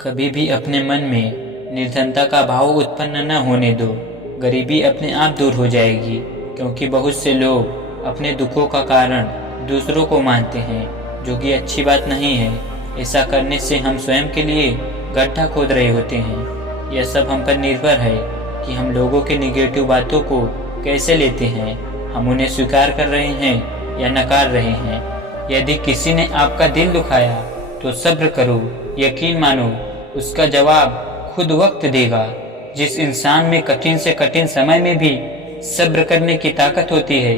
कभी भी अपने मन में निर्धनता का भाव उत्पन्न न होने दो। गरीबी अपने आप दूर हो जाएगी, क्योंकि बहुत से लोग अपने दुखों का कारण दूसरों को मानते हैं, जो कि अच्छी बात नहीं है। ऐसा करने से हम स्वयं के लिए गड्ढा खोद रहे होते हैं। यह सब हम पर निर्भर है कि हम लोगों के निगेटिव बातों को कैसे लेते हैं। हम उन्हें स्वीकार कर रहे हैं या नकार रहे हैं। यदि किसी ने आपका दिल दुखाया तो सब्र करो, यकीन मानो उसका जवाब खुद वक्त देगा। जिस इंसान में कठिन से कठिन समय में भी सब्र करने की ताकत होती है,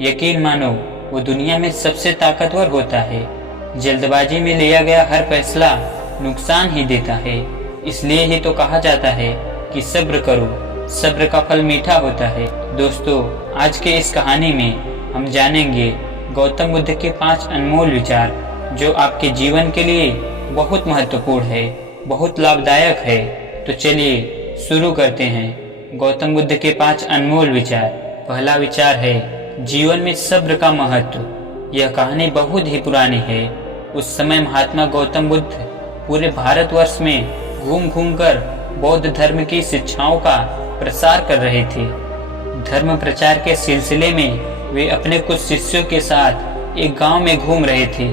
यकीन मानो वो दुनिया में सबसे ताकतवर होता है। जल्दबाजी में लिया गया हर फैसला नुकसान ही देता है। इसलिए ही तो कहा जाता है कि सब्र करो, सब्र का फल मीठा होता है। दोस्तों, आज के इस कहानी में हम जानेंगे गौतम बुद्ध के 5 अनमोल विचार, जो आपके जीवन के लिए बहुत महत्वपूर्ण है, बहुत लाभदायक है। तो चलिए शुरू करते हैं गौतम बुद्ध के 5 अनमोल विचार। पहला विचार है जीवन में सब्र का महत्व। यह कहानी बहुत ही पुरानी है। उस समय महात्मा गौतम बुद्ध पूरे भारतवर्ष में घूम घूम कर बौद्ध धर्म की शिक्षाओं का प्रसार कर रहे थे। धर्म प्रचार के सिलसिले में वे अपने कुछ शिष्यों के साथ एक गांव में घूम रहे थे।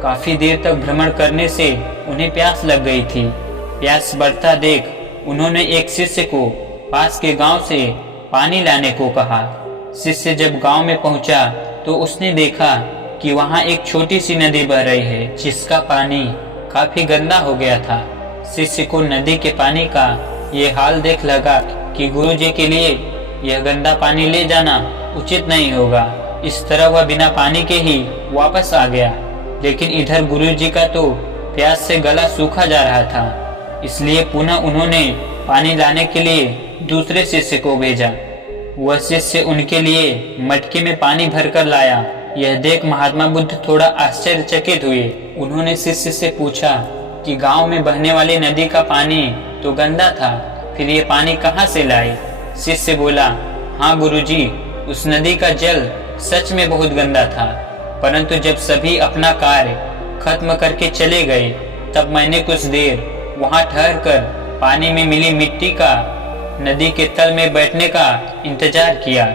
काफी देर तक भ्रमण करने से उन्हें प्यास लग गई थी। प्यास बढ़ता देख उन्होंने एक शिष्य को पास के गांव से पानी लाने को कहा। शिष्य जब गांव में पहुंचा तो उसने देखा कि वहां एक छोटी सी नदी बह रही है, जिसका पानी काफी गंदा हो गया था। शिष्य को नदी के पानी का ये हाल देख लगा कि गुरुजी के लिए यह गंदा पानी ले जाना उचित नहीं होगा। इस तरह वह बिना पानी के ही वापस आ गया। लेकिन इधर गुरुजी का तो प्यास से गला सूखा जा रहा था। इसलिए पुनः उन्होंने पानी लाने के लिए दूसरे शिष्य को भेजा। वह शिष्य उनके लिए मटके में पानी भरकर लाया। यह देख महात्मा बुद्ध थोड़ा आश्चर्यचकित हुए। उन्होंने शिष्य से पूछा कि गांव में बहने वाली नदी का पानी तो गंदा था, फिर ये पानी कहाँ से लाए? शिष्य बोला, हाँ गुरुजी, उस नदी का जल सच में बहुत गंदा था, परंतु जब सभी अपना कार्य खत्म करके चले गए, तब मैंने कुछ देर वहां ठहरकर पानी में मिली मिट्टी का नदी के तल में बैठने का इंतजार किया।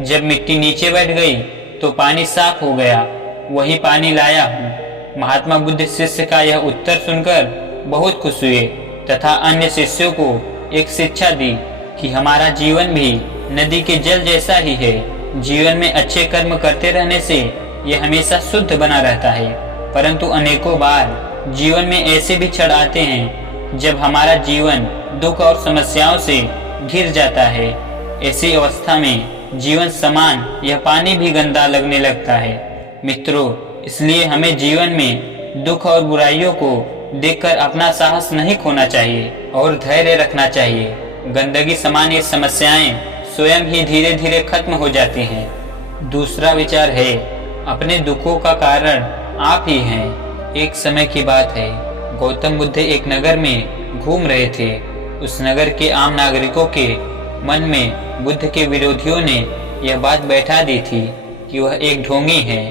जब मिट्टी नीचे बैठ गई तो पानी साफ हो गया, वही पानी लाया हूँ। महात्मा बुद्ध शिष्य का यह उत्तर सुनकर बहुत खुश हुए तथा अन्य शिष्यों को एक शिक्षा दी कि हमारा जीवन भी नदी के जल जैसा ही है। जीवन में अच्छे कर्म करते रहने से यह हमेशा शुद्ध बना रहता है, परंतु अनेकों बार जीवन में ऐसे भी क्षण आते हैं जब हमारा जीवन दुख और समस्याओं से घिर जाता है। ऐसी अवस्था में जीवन समान यह पानी भी गंदा लगने लगता है। मित्रों, इसलिए हमें जीवन में दुख और बुराइयों को देखकर अपना साहस नहीं खोना चाहिए और धैर्य रखना चाहिए। गंदगी समान ये समस्याएं स्वयं ही धीरे धीरे खत्म हो जाती हैं। दूसरा विचार है अपने दुखों का कारण आप ही हैं। एक समय की बात है, गौतम बुद्ध एक नगर में घूम रहे थे। उस नगर के आम नागरिकों के मन में बुद्ध के विरोधियों ने यह बात बैठा दी थी कि वह एक ढोंगी है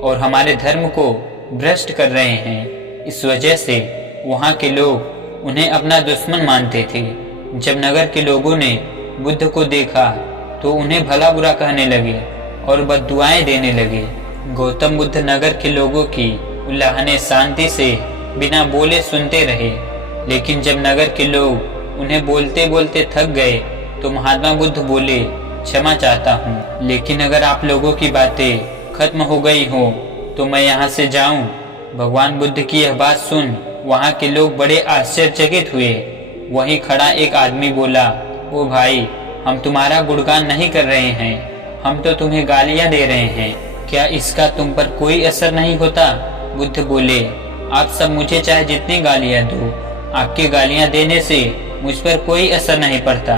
और हमारे धर्म को भ्रष्ट कर रहे हैं। इस वजह से वहाँ के लोग उन्हें अपना दुश्मन मानते थे। जब नगर के लोगों ने बुद्ध को देखा तो उन्हें भला बुरा कहने लगे और बद्दुआएं देने लगे। गौतम बुद्ध नगर के लोगों की उल्लाहने शांति से बिना बोले सुनते रहे। लेकिन जब नगर के लोग उन्हें बोलते बोलते थक गए तो महात्मा बुद्ध बोले, क्षमा चाहता हूँ, लेकिन अगर आप लोगों की बातें खत्म हो गई हो तो मैं यहाँ से जाऊँ? भगवान बुद्ध की यह बात सुन वहाँ के लोग बड़े आश्चर्यचकित हुए। वहीं खड़ा एक आदमी बोला, ओ भाई, हम तुम्हारा गुणगान नहीं कर रहे हैं, हम तो तुम्हें गालियाँ दे रहे हैं। क्या इसका तुम पर कोई असर नहीं होता? बुद्ध बोले, आप सब मुझे चाहे जितनी गालियाँ दो, आपके गालियाँ देने से मुझ पर कोई असर नहीं पड़ता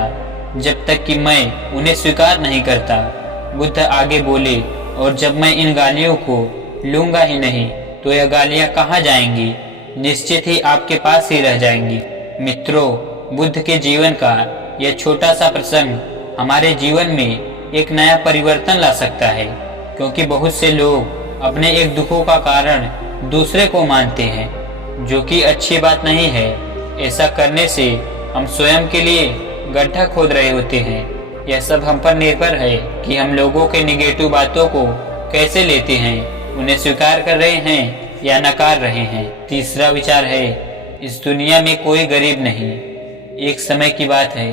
जब तक कि मैं उन्हें स्वीकार नहीं करता। बुद्ध आगे बोले, और जब मैं इन गालियों को लूंगा ही नहीं तो यह गालियाँ कहाँ जाएंगी? निश्चित ही आपके पास ही रह जाएंगी। मित्रों, बुद्ध के जीवन का यह छोटा सा प्रसंग हमारे जीवन में एक नया परिवर्तन ला सकता है, क्योंकि बहुत से लोग अपने एक दुखों का कारण दूसरे को मानते हैं, जो कि अच्छी बात नहीं है। ऐसा करने से हम स्वयं के लिए गड्ढा खोद रहे होते हैं। यह सब हम पर निर्भर है कि हम लोगों के निगेटिव बातों को कैसे लेते हैं, उन्हें स्वीकार कर रहे हैं या नकार रहे हैं। तीसरा विचार है, इस दुनिया में कोई गरीब नहीं। एक समय की बात है,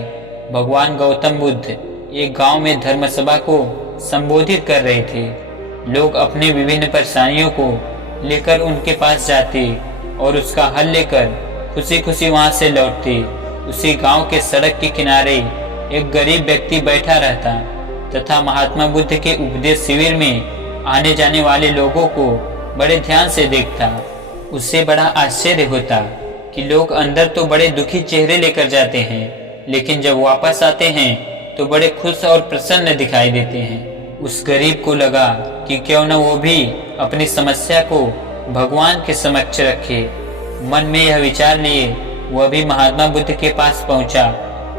भगवान गौतम बुद्ध एक गांव में धर्म सभा को संबोधित कर रहे थे। लोग अपने विभिन्न परेशानियों को लेकर उनके पास जाते और उसका हल लेकर खुशी खुशी वहां से लौटते। उसी गांव के सड़क के किनारे एक गरीब व्यक्ति बैठा रहता तथा महात्मा बुद्ध के उपदेश शिविर में आने जाने वाले लोगों को बड़े ध्यान से देखता। उससे बड़ा आश्चर्य होता कि लोग अंदर तो बड़े दुखी चेहरे लेकर जाते हैं, लेकिन जब वापस आते हैं तो बड़े खुश और प्रसन्न दिखाई देते हैं। उस गरीब को लगा कि क्यों न वो भी अपनी समस्या को भगवान के समक्ष रखे। मन में यह विचार लिए वह भी महात्मा बुद्ध के पास पहुंचा।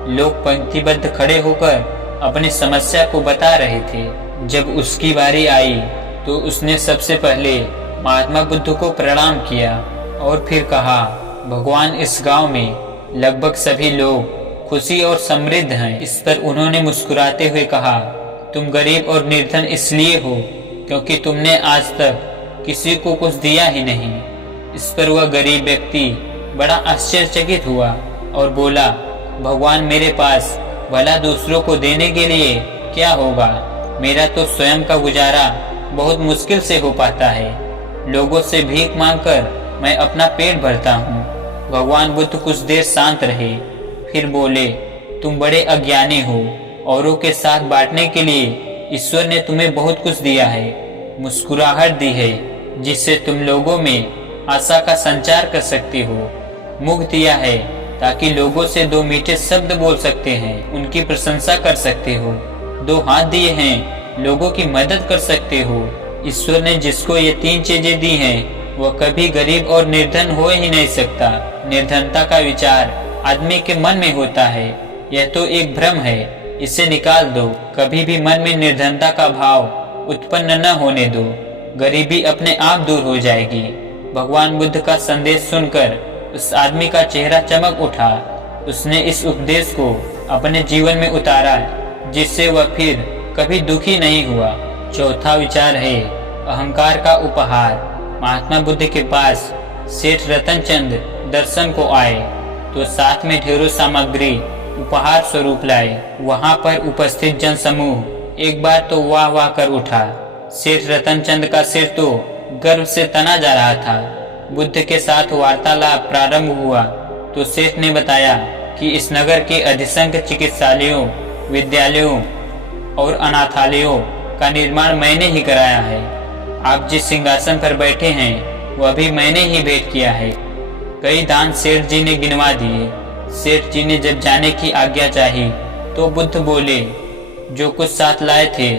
लोग पंक्तिबद्ध खड़े होकर अपनी समस्या को बता रहे थे। जब उसकी बारी आई तो उसने सबसे पहले महात्मा बुद्ध को प्रणाम किया और फिर कहा, भगवान, इस गांव में लगभग सभी लोग खुशी और समृद्ध हैं। इस पर उन्होंने मुस्कुराते हुए कहा, तुम गरीब और निर्धन इसलिए हो क्योंकि तुमने आज तक किसी को कुछ दिया ही नहीं। इस पर वह गरीब व्यक्ति बड़ा आश्चर्यचकित हुआ और बोला, भगवान, मेरे पास भला दूसरों को देने के लिए क्या होगा? मेरा तो स्वयं का गुजारा बहुत मुश्किल से हो पाता है। लोगों से भीख मांगकर मैं अपना पेट भरता हूँ। भगवान बुद्ध कुछ देर शांत रहे, फिर बोले, तुम बड़े अज्ञानी हो। औरों के साथ बांटने के लिए ईश्वर ने तुम्हें बहुत कुछ दिया है, मुस्कुराहट दी है जिससे तुम लोगों में आशा का संचार कर सकते हो, मुख दिया है ताकि लोगों से दो मीठे शब्द बोल सकते हैं, उनकी प्रशंसा कर सकते हो, दो हाथ दिए हैं, लोगों की मदद कर सकते हो। ईश्वर ने जिसको ये तीन चीजें दी हैं वह कभी गरीब और निर्धन हो ही नहीं सकता। निर्धनता का विचार आदमी के मन में होता है, यह तो एक भ्रम है, इसे निकाल दो। कभी भी मन में निर्धनता का भाव उत्पन्न न होने दो, गरीबी अपने आप दूर हो जाएगी। भगवान बुद्ध का संदेश सुनकर उस आदमी का चेहरा चमक उठा। उसने इस उपदेश को अपने जीवन में उतारा जिससे वह फिर कभी दुखी नहीं हुआ। चौथा विचार है, अहंकार का उपहार। महात्मा बुद्ध के पास सेठ रतनचंद दर्शन को आए तो साथ में ढेरों सामग्री उपहार स्वरूप लाए। वहां पर उपस्थित जन समूह एक बार तो वाह वाह कर उठा। सेठ रतनचंद का सिर तो गर्व से तना जा रहा था। बुद्ध के साथ वार्तालाप प्रारंभ हुआ तो सेठ ने बताया कि इस नगर के अधिसंख्य चिकित्सालयों, विद्यालयों और अनाथालयों का निर्माण मैंने ही कराया है। आप जिस सिंहासन पर बैठे हैं वह भी मैंने ही भेंट किया है। कई दान सेठ जी ने गिनवा दिए। सेठ जी ने जब जाने की आज्ञा चाही तो बुद्ध बोले, जो कुछ साथ लाए थे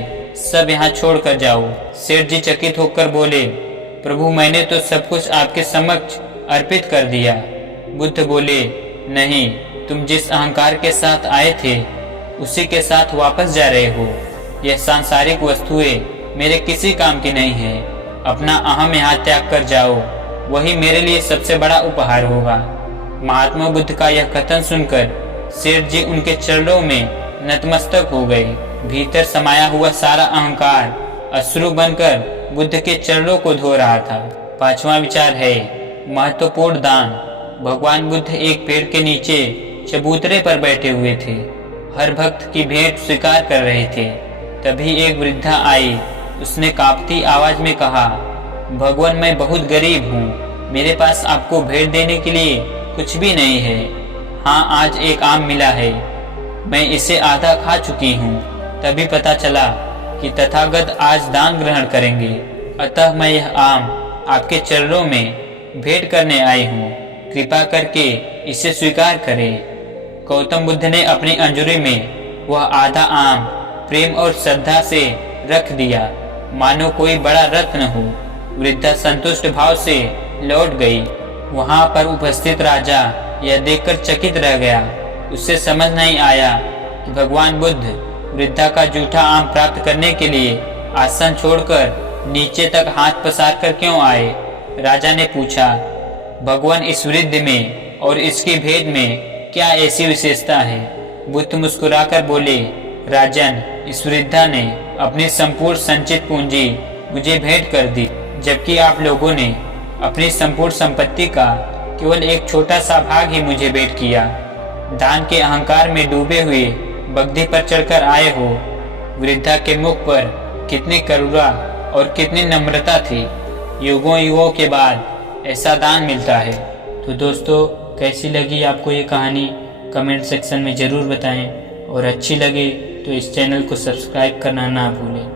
सब यहाँ छोड़ कर जाओ। सेठ जी चकित होकर बोले, प्रभु, मैंने तो सब कुछ आपके समक्ष अर्पित कर दिया। बुद्ध बोले, नहीं, तुम जिस अहंकार के साथ आए थे उसी के साथ वापस जा रहे हो। यह सांसारिक वस्तुएं मेरे किसी काम की नहीं है। अपना अहम यहाँ त्याग कर जाओ, वही मेरे लिए सबसे बड़ा उपहार होगा। महात्मा बुद्ध का यह कथन सुनकर सेठ जी उनके चरणों में नतमस्तक हो गए। भीतर समाया हुआ सारा अहंकार अश्रु बनकर बुद्ध के चरणों को धो रहा था। पांचवा विचार है, महत्वपूर्ण दान। भगवान बुद्ध एक पेड़ के नीचे चबूतरे पर बैठे हुए थे। हर भक्त की भेंट स्वीकार कर रहे थे। तभी एक वृद्धा आई। उसने कांपती आवाज में कहा, भगवान, मैं बहुत गरीब हूँ, मेरे पास आपको भेंट देने के लिए कुछ भी नहीं है। हाँ, आज एक आम मिला है, मैं इसे आधा खा चुकी हूँ। तभी पता चला कि तथागत आज दान ग्रहण करेंगे, अतः मैं यह आम आपके चरणों में भेंट करने आई हूँ। कृपा करके इसे स्वीकार करें। गौतम बुद्ध ने अपनी अंजुरी में वह आधा आम प्रेम और श्रद्धा से रख दिया, मानो कोई बड़ा रत्न हो। वृद्धा संतुष्ट भाव से लौट गई। वहां पर उपस्थित राजा यह देखकर चकित रह गया। उसे समझ नहीं आया कि भगवान बुद्ध वृद्धा का जूठा आम प्राप्त करने के लिए आसन छोड़कर नीचे तक हाथ पसार कर क्यों आए। राजा ने पूछा, भगवान, इस वृद्ध में और इसके भेद में क्या ऐसी विशेषता है। बुद्ध मुस्कुराकर बोले, राजन, इस वृद्धा ने अपनी संपूर्ण संचित पूंजी मुझे भेंट कर दी, जबकि आप लोगों ने अपनी संपूर्ण संपत्ति का केवल एक छोटा सा भाग ही मुझे भेंट किया। दान के अहंकार में डूबे हुए बगधी पर चढ़कर आए हो। वृद्धा के मुख पर कितनी करुणा और कितनी नम्रता थी। युगों युगों के बाद ऐसा दान मिलता है। तो दोस्तों, कैसी लगी आपको ये कहानी कमेंट सेक्शन में ज़रूर बताएं, और अच्छी लगे तो इस चैनल को सब्सक्राइब करना ना भूलें।